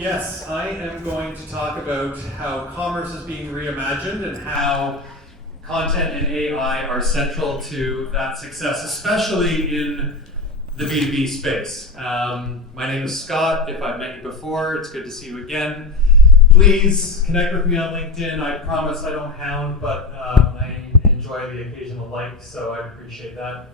Yes, I am going to talk about how commerce is being reimagined and how content and AI are central to that success, especially in the B2B space. My name is Scott. If I've met you before, it's good to see you again. Please connect with me on LinkedIn. I promise I don't hound, but I enjoy the occasional like, so I appreciate that.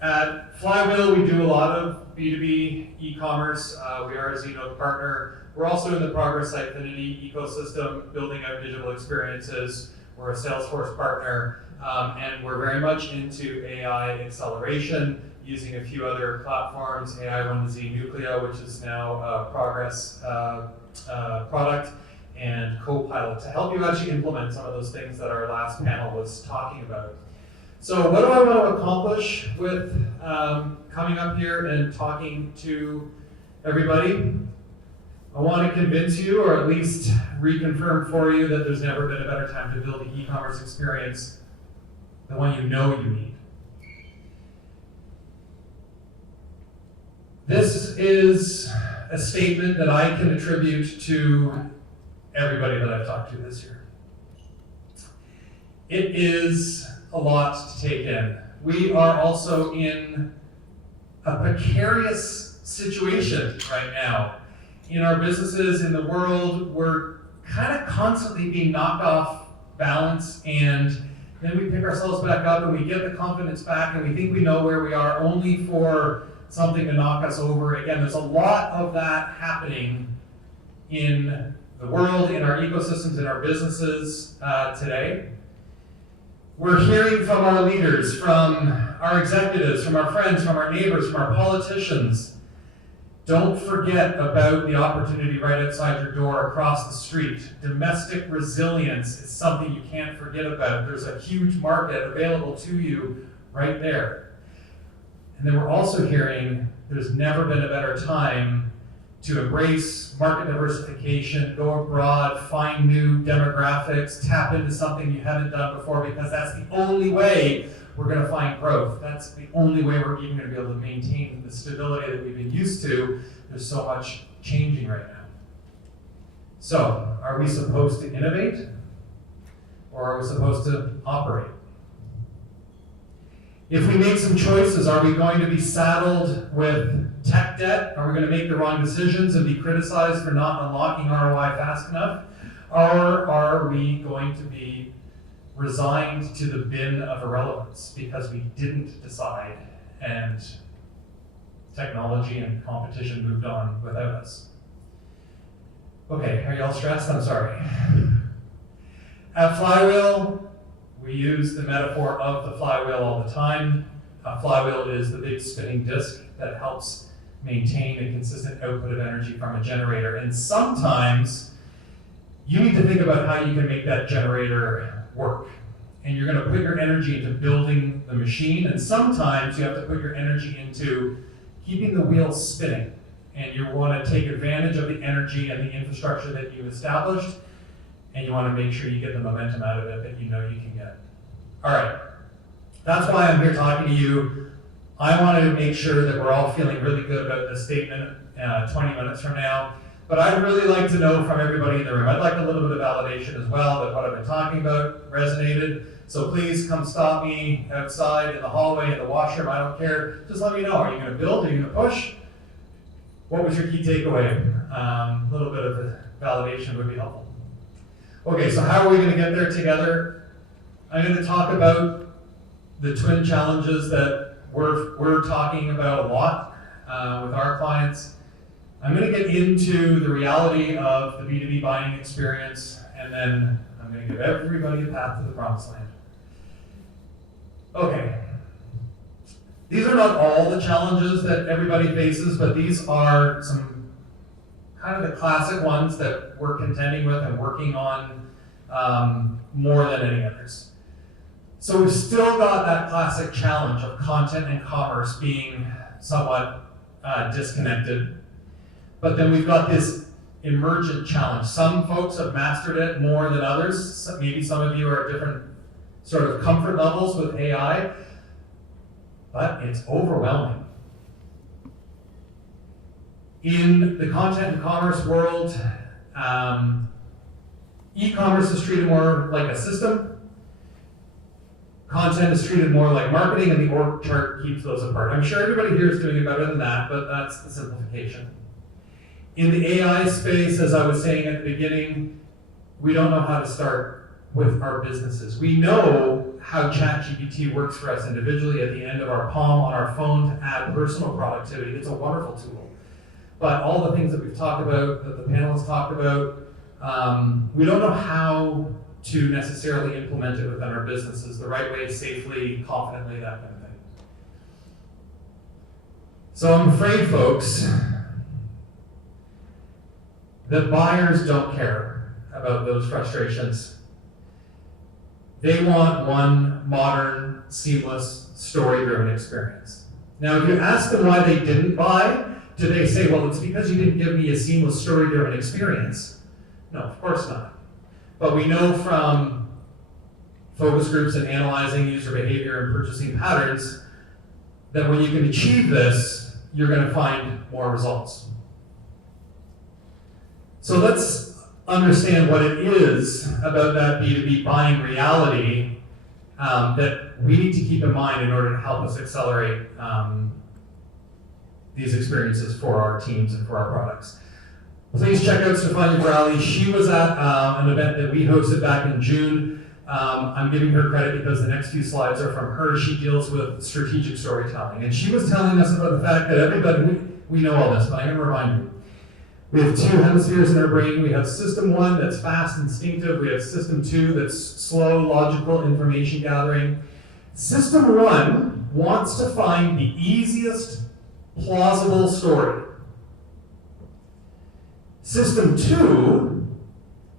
At Flywheel, we do a lot of B2B e-commerce. We are a Znode partner. We're also in the Progress Sitefinity ecosystem, building out digital experiences. We're a Salesforce partner, and we're very much into AI acceleration, using a few other platforms, AI1Z Nucleo, which is now a Progress product, and Copilot to help you actually implement some of those things that our last panel was talking about. So what do I want to accomplish with coming up here and talking to everybody? I want to convince you, or at least reconfirm for you, that there's never been a better time to build the e-commerce experience, the one you know you need. This is a statement that I can attribute to everybody that I've talked to this year. It is a lot to take in. We are also in a precarious situation right now. In our businesses, in the world, we're kind of constantly being knocked off balance, and then we pick ourselves back up and we get the confidence back and we think we know where we are, only for something to knock us over again. There's a lot of that happening in the world, in our ecosystems, in our businesses today. We're hearing from our leaders, from our executives, from our friends, from our neighbors, from our politicians. Don't forget about the opportunity right outside your door, across the street. Domestic resilience is something you can't forget about. There's a huge market available to you right there. And then we're also hearing there's never been a better time to embrace market diversification, go abroad, find new demographics, tap into something you haven't done before, because that's the only way we're going to find growth. That's the only way we're even going to be able to maintain the stability that we've been used to. There's so much changing right now. So, are we supposed to innovate, or are we supposed to operate? If we make some choices, are we going to be saddled with tech debt? Are we going to make the wrong decisions and be criticized for not unlocking ROI fast enough? Or are we going to be resigned to the bin of irrelevance because we didn't decide and technology and competition moved on without us? Okay, are y'all stressed? I'm sorry. At Flywheel, we use the metaphor of the flywheel all the time. A flywheel is the big spinning disc that helps maintain a consistent output of energy from a generator. And sometimes you need to think about how you can make that generator work. And you're going to put your energy into building the machine, and sometimes you have to put your energy into keeping the wheels spinning. And you want to take advantage of the energy and the infrastructure that you've established, and you want to make sure you get the momentum out of it that you know you can get. All right, that's why I'm here talking to you. I wanted to make sure that we're all feeling really good about this statement 20 minutes from now. But I'd really like to know from everybody in the room. I'd like a little bit of validation as well that what I've been talking about resonated. So please come stop me outside, in the hallway, in the washroom, I don't care. Just let me know. Are you going to build? Are you going to push? What was your key takeaway? A little bit of validation would be helpful. Okay, so how are we going to get there together? I'm going to talk about the twin challenges that we're talking about a lot with our clients. I'm going to get into the reality of the B2B buying experience, and then I'm going to give everybody a path to the promised land. Okay. These are not all the challenges that everybody faces, but these are some kind of the classic ones that we're contending with and working on more than any others. So we've still got that classic challenge of content and commerce being somewhat disconnected. But then we've got this emergent challenge. Some folks have mastered it more than others. Maybe some of you are at different sort of comfort levels with AI, but it's overwhelming. In the content and commerce world, e-commerce is treated more like a system. Content is treated more like marketing, and the org chart keeps those apart. I'm sure everybody here is doing it better than that, but that's the simplification. In the AI space, as I was saying at the beginning, we don't know how to start with our businesses. We know how ChatGPT works for us individually at the end of our palm on our phone to add personal productivity. It's a wonderful tool. But all the things that we've talked about, that the panelists talked about, we don't know how to necessarily implement it within our businesses the right way, safely, confidently, that kind of thing. So I'm afraid, folks, that buyers don't care about those frustrations. They want one modern, seamless, story-driven experience. Now, if you ask them why they didn't buy, do they say, well, it's because you didn't give me a seamless, story-driven experience? No, of course not. But we know from focus groups and analyzing user behavior and purchasing patterns that when you can achieve this, you're going to find more results. So let's understand what it is about that B2B buying reality that we need to keep in mind in order to help us accelerate these experiences for our teams and for our products. Please check out Stefania Brally. She was at an event that we hosted back in June. I'm giving her credit because the next few slides are from her. She deals with strategic storytelling. And she was telling us about the fact that everybody, we know all this, but I'm going to remind you. We have two hemispheres in our brain. We have system one that's fast, instinctive. We have system two that's slow, logical, information gathering. System one wants to find the easiest plausible story. System two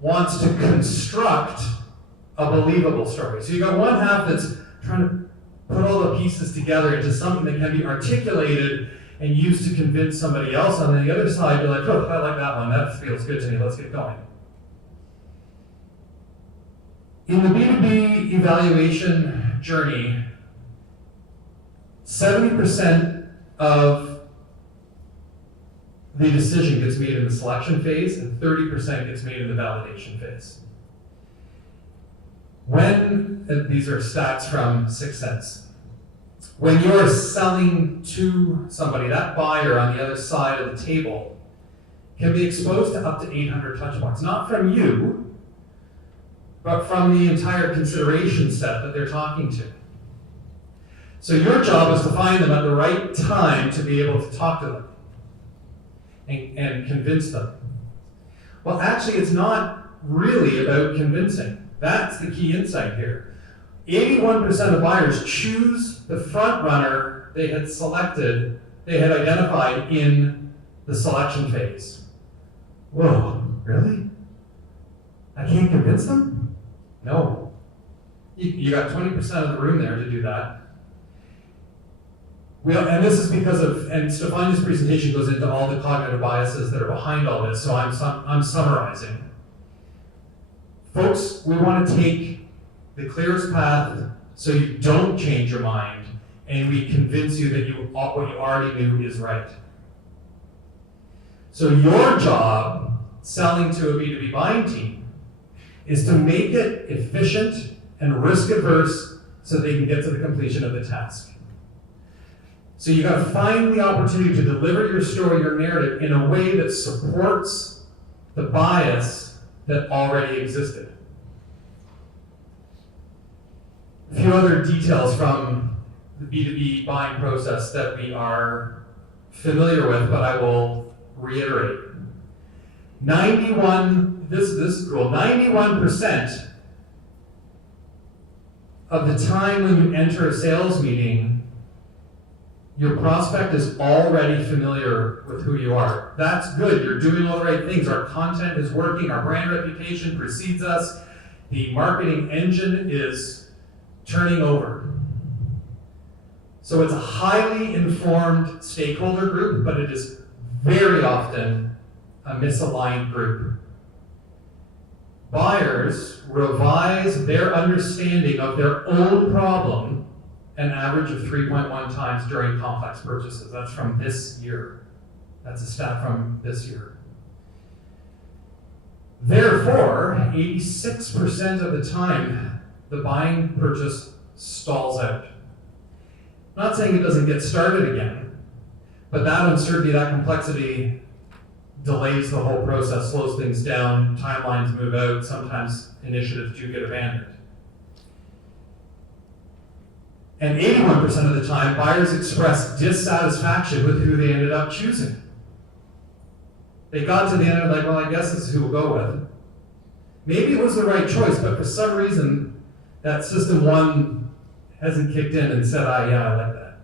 wants to construct a believable story. So you got one half that's trying to put all the pieces together into something that can be articulated and used to convince somebody else. And on the other side, you're like, oh, I like that one. That feels good to me. Let's get going. In the B2B evaluation journey, 70% of the decision gets made in the selection phase and 30% gets made in the validation phase. These are stats from 6 Sense. When you're selling to somebody, that buyer on the other side of the table can be exposed to up to 800 touch points, not from you, but from the entire consideration set that they're talking to. So your job is to find them at the right time to be able to talk to them and convince them. Well, actually, it's not really about convincing. That's the key insight here. 81% of buyers choose the front runner they had selected, they had identified in the selection phase. Whoa, really? I can't convince them? No. You got 20% of the room there to do that. And this is because of, and Stefania's presentation goes into all the cognitive biases that are behind all this, so I'm summarizing. Folks, we want to take the clearest path so you don't change your mind, and we convince you that what you already knew is right. So your job, selling to a B2B buying team, is to make it efficient and risk-averse so they can get to the completion of the task. So you got to find the opportunity to deliver your story, your narrative, in a way that supports the bias that already existed. A few other details from the B2B buying process that we are familiar with, but I will reiterate. 91% of the time when you enter a sales meeting, your prospect is already familiar with who you are. That's good. You're doing all the right things. Our content is working. Our brand reputation precedes us. The marketing engine is turning over. So it's a highly informed stakeholder group, but it is very often a misaligned group. Buyers revise their understanding of their own problem an average of 3.1 times during complex purchases. That's from this year. That's a stat from this year. Therefore, 86% of the time, the buying purchase stalls out. I'm not saying it doesn't get started again, but that uncertainty, that complexity delays the whole process, slows things down, timelines move out, sometimes initiatives do get abandoned. And 81% of the time, buyers express dissatisfaction with who they ended up choosing. They got to the end and like, well, I guess this is who we'll go with. Maybe it was the right choice, but for some reason, that system one hasn't kicked in and said, yeah, I like that.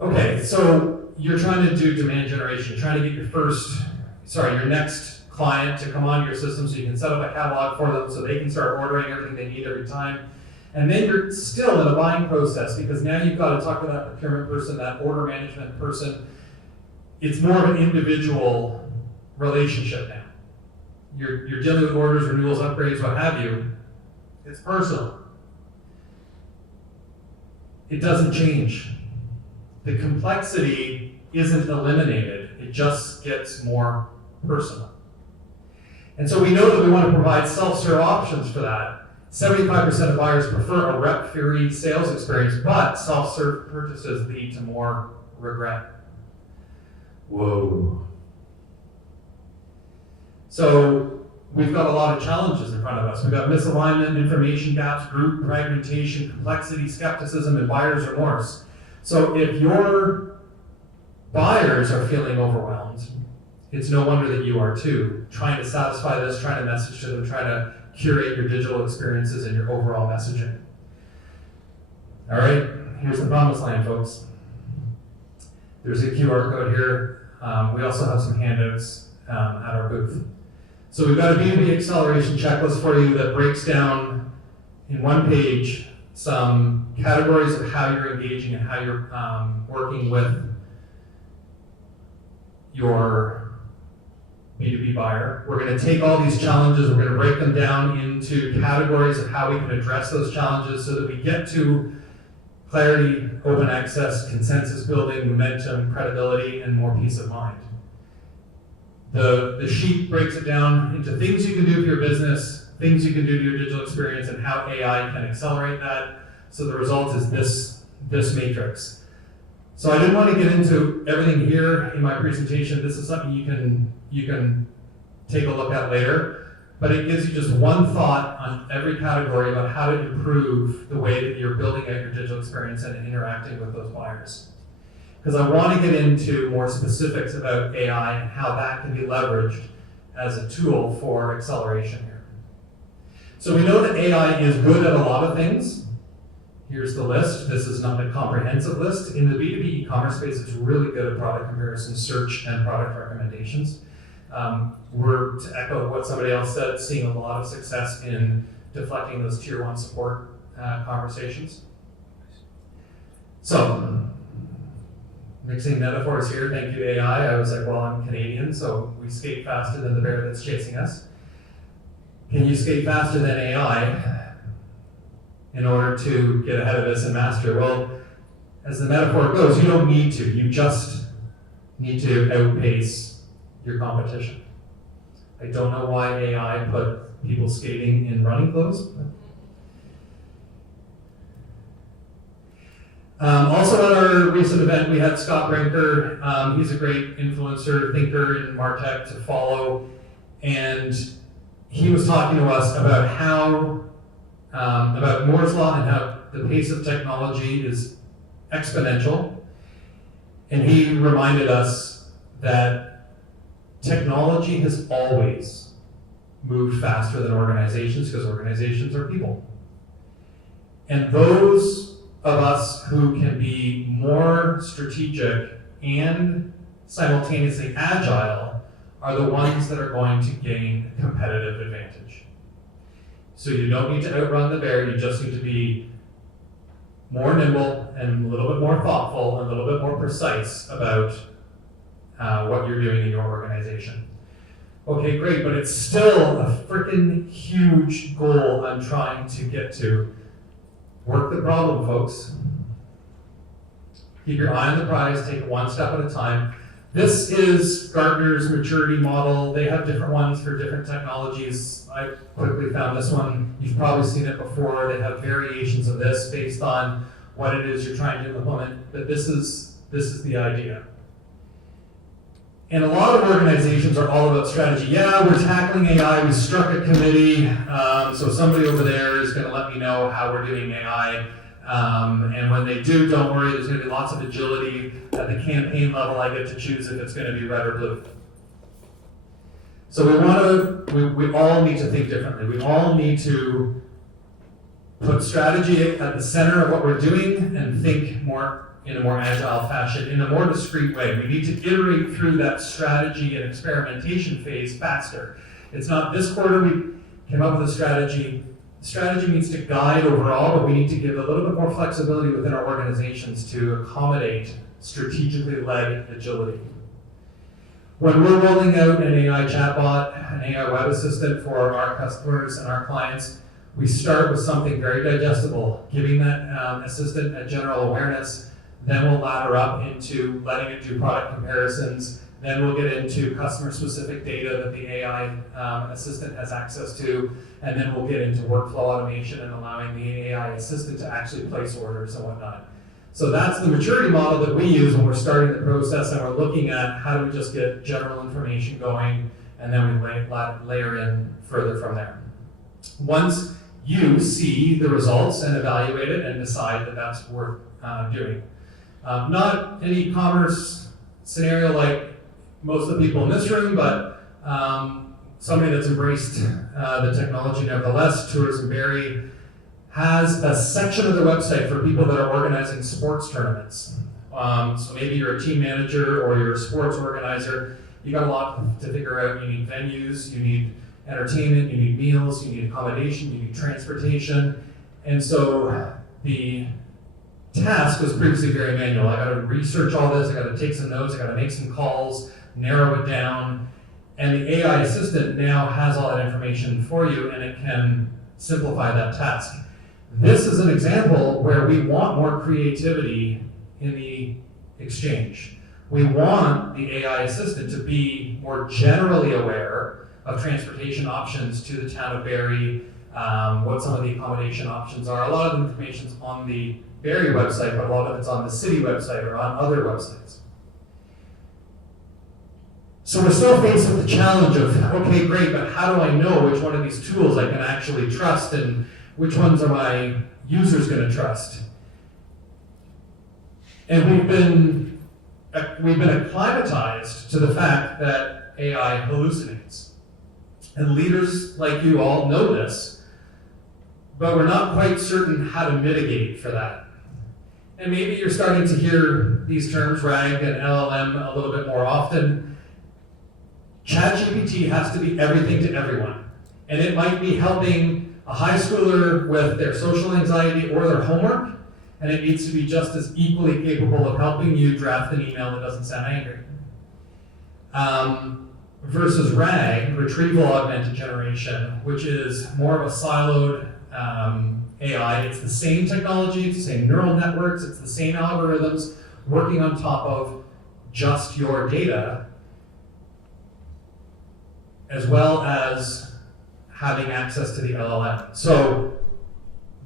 Okay, so you're trying to do demand generation, trying to get your next client to come onto your system so you can set up a catalog for them so they can start ordering everything they need every time. And then you're still in a buying process because now you've got to talk to that procurement person, that order management person. It's more of an individual relationship now. You're dealing with orders, renewals, upgrades, what have you. It's personal. It doesn't change. The complexity isn't eliminated. It just gets more personal. And so we know that we want to provide self-serve options for that. 75% of buyers prefer a rep-free sales experience, but self-serve purchases lead to more regret. Whoa. So we've got a lot of challenges in front of us. We've got misalignment, information gaps, group fragmentation, complexity, skepticism, and buyer's remorse. So if your buyers are feeling overwhelmed, it's no wonder that you are too. Trying to satisfy this, trying to message to them, trying to curate your digital experiences and your overall messaging. All right, here's the promised land, folks. There's a QR code here. We also have some handouts at our booth. So we've got a B2B acceleration checklist for you that breaks down in one page some categories of how you're engaging and how you're working with your B2B buyer. We're going to take all these challenges, we're going to break them down into categories of how we can address those challenges so that we get to clarity, open access, consensus building, momentum, credibility, and more peace of mind. The sheet breaks it down into things you can do for your business, things you can do to your digital experience, and how AI can accelerate that. So the result is this matrix. So I didn't want to get into everything here in my presentation. This is something you can take a look at later, but it gives you just one thought on every category about how to improve the way that you're building out your digital experience and interacting with those buyers. Because I want to get into more specifics about AI and how that can be leveraged as a tool for acceleration here. So we know that AI is good at a lot of things. Here's the list. This is not a comprehensive list. In the B2B e-commerce space, it's really good at product comparison, search, and product recommendations. We're, to echo what somebody else said, seeing a lot of success in deflecting those tier 1 support conversations. So, mixing metaphors here, thank you AI. I was like, well, I'm Canadian, so we skate faster than the bear that's chasing us. Can you skate faster than AI in order to get ahead of this and master? Well, as the metaphor goes, you don't need to. You just need to outpace your competition. I don't know why AI put people skating in running clothes. Also at our recent event, we had Scott Brinker. He's a great influencer, thinker in MarTech to follow. And he was talking to us about how about Moore's Law and how the pace of technology is exponential. And he reminded us that technology has always moved faster than organizations because organizations are people. And those of us who can be more strategic and simultaneously agile are the ones that are going to gain competitive advantage. So you don't need to outrun the bear, you just need to be more nimble and a little bit more thoughtful and a little bit more precise about what you're doing in your organization. Okay, great, but it's still a freaking huge goal I'm trying to get to. Work the problem, folks. Keep your eye on the prize, take it one step at a time. This is Gartner's maturity model. They have different ones for different technologies. I quickly found this one. You've probably seen it before. They have variations of this based on what it is you're trying to implement, but this is the idea. And a lot of organizations are all about strategy. Yeah, we're tackling AI, we struck a committee, so somebody over there is gonna let me know how we're doing AI. And when they do, don't worry, there's gonna be lots of agility. At the campaign level, I get to choose if it's gonna be red or blue. So we all need to think differently. We all need to put strategy at the center of what we're doing and think in a more agile fashion, in a more discrete way. We need to iterate through that strategy and experimentation phase faster. It's not this quarter we came up with a strategy. Strategy needs to guide overall, but we need to give a little bit more flexibility within our organizations to accommodate strategically led agility. When we're rolling out an AI chatbot, an AI web assistant for our customers and our clients, we start with something very digestible, giving that assistant a general awareness, then we'll ladder up into letting it do product comparisons, then we'll get into customer-specific data that the AI assistant has access to, and then we'll get into workflow automation and allowing the AI assistant to actually place orders and whatnot. So that's the maturity model that we use when we're starting the process and we're looking at how do we just get general information going, and then we layer in further from there. Once you see the results and evaluate it and decide that that's worth doing. Not an e-commerce scenario like most of the people in this room, but somebody that's embraced the technology nevertheless. Tourism Berry has a section of their website for people that are organizing sports tournaments. So maybe you're a team manager or you're a sports organizer. You got a lot to figure out. You need venues, you need entertainment, you need meals, you need accommodation, you need transportation. And so the task was previously very manual. I got to research all this, I got to take some notes, I got to make some calls, narrow it down. And the AI assistant now has all that information for you and it can simplify that task. This is an example where we want more creativity in the exchange. We want the AI assistant to be more generally aware of transportation options to the town of Barrie, what some of the accommodation options are. A lot of the information's on the Barrie website, but a lot of it's on the city website or on other websites. So we're still faced with the challenge of, okay, great, but how do I know which one of these tools I can actually trust and which ones are my users going to trust? And we've been acclimatized to the fact that AI hallucinates. And leaders like you all know this, but we're not quite certain how to mitigate for that. And maybe you're starting to hear these terms, RAG and LLM, a little bit more often. ChatGPT has to be everything to everyone. And it might be helping a high schooler with their social anxiety or their homework, and it needs to be just as equally capable of helping you draft an email that doesn't sound angry. Versus RAG, retrieval augmented generation, which is more of a siloed AI. It's the same technology, it's the same neural networks, it's the same algorithms working on top of just your data, as well as having access to the LLM. So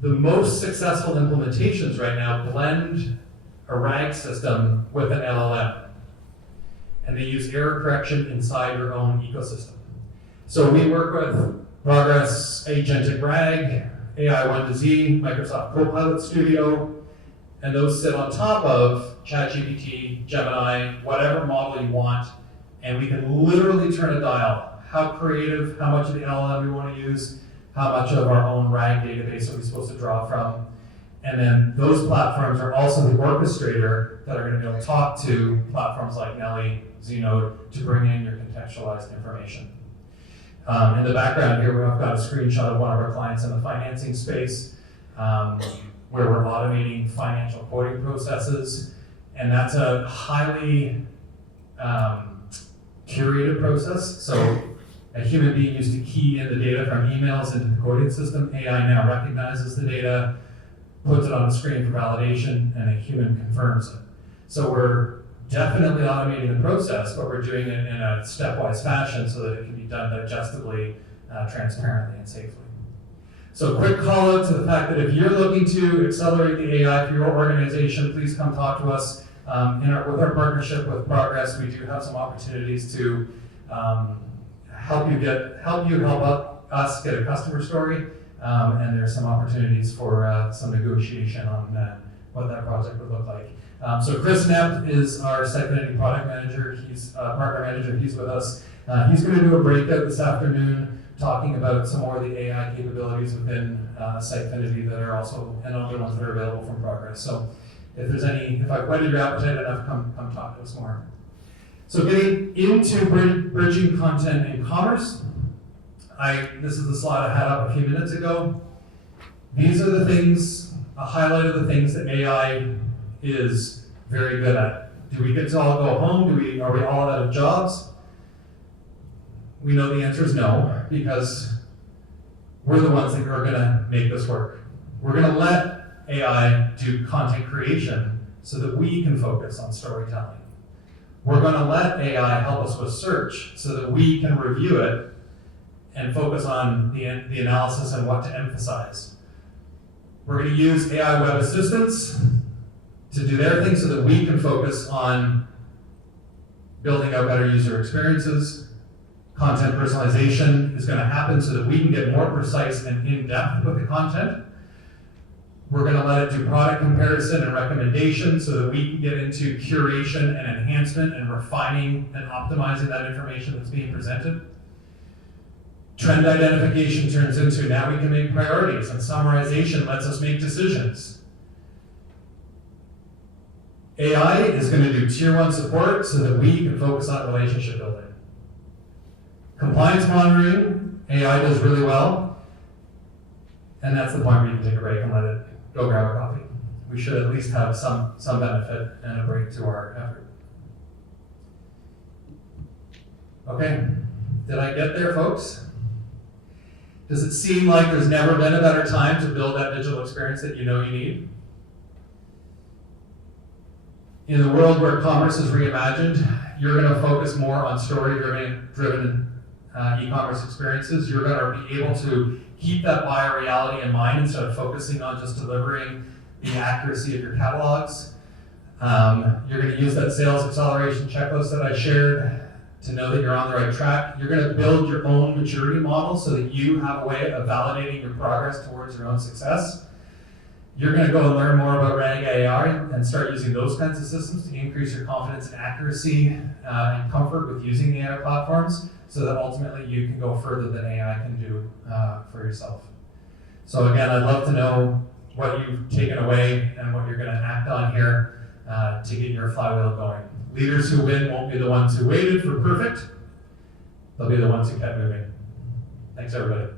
the most successful implementations right now blend a RAG system with an LLM. And they use error correction inside your own ecosystem. So we work with Progress, Agentic RAG, AI 1 to Z, Microsoft Copilot Studio, and those sit on top of ChatGPT, Gemini, whatever model you want, and we can literally turn a dial. How creative, how much of the LLM we want to use, how much of our own RAG database are we supposed to draw from. And then those platforms are also the orchestrator that are going to be able to talk to platforms like Nelly, Znode, to bring in your contextualized information. In the background here, we've got a screenshot of one of our clients in the financing space, where we're automating financial quoting processes. And that's a highly curated process. So a human being used to key in the data from emails into the quoting system. AI now recognizes the data, puts it on the screen for validation, and a human confirms it. So we're definitely automating the process, but we're doing it in a stepwise fashion so that it can be done digestibly, transparently, and safely. So quick call out to the fact that if you're looking to accelerate the AI for your organization, please come talk to us. With our partnership with Progress, we do have some opportunities to help us get a customer story, and there's some opportunities for some negotiation on what that project would look like. So Chris Knapp is our Sitefinity product manager. He's partner manager. He's with us. He's going to do a breakout this afternoon talking about some more of the AI capabilities within Sitefinity that are also, and other ones that are available from Progress. So if I've whetted your appetite enough, come talk to us more. So getting into bridging content and commerce, this is the slide I had up a few minutes ago. These are the things, a highlight of the things that AI is very good at. Do we get to all go home? Are we all out of jobs? We know the answer is no, because we're the ones that are going to make this work. We're going to let AI do content creation so that we can focus on storytelling. We're going to let AI help us with search so that we can review it and focus on the analysis and what to emphasize. We're going to use AI web assistants to do their thing so that we can focus on building out better user experiences. Content personalization is going to happen so that we can get more precise and in-depth with the content. We're going to let it do product comparison and recommendation so that we can get into curation and enhancement and refining and optimizing that information that's being presented. Trend identification turns into now we can make priorities, and summarization lets us make decisions. AI is going to do tier 1 support so that we can focus on relationship building. Compliance monitoring, AI does really well, and that's the point where you can take a break and let it go grab a coffee. We should at least have some benefit and a break to our effort. Okay, did I get there, folks? Does it seem like there's never been a better time to build that digital experience that you know you need? In the world where commerce is reimagined, you're going to focus more on story-driven e-commerce experiences. You're going to be able to keep that buyer reality in mind instead of focusing on just delivering the accuracy of your catalogs. You're going to use that sales acceleration checklist that I shared to know that you're on the right track. You're going to build your own maturity model so that you have a way of validating your progress towards your own success. You're going to go and learn more about running AI and start using those kinds of systems to increase your confidence and accuracy and comfort with using the AI platforms so that ultimately you can go further than AI can do for yourself. So again, I'd love to know what you've taken away and what you're going to act on here to get your flywheel going. Leaders who win won't be the ones who waited for perfect. They'll be the ones who kept moving. Thanks, everybody.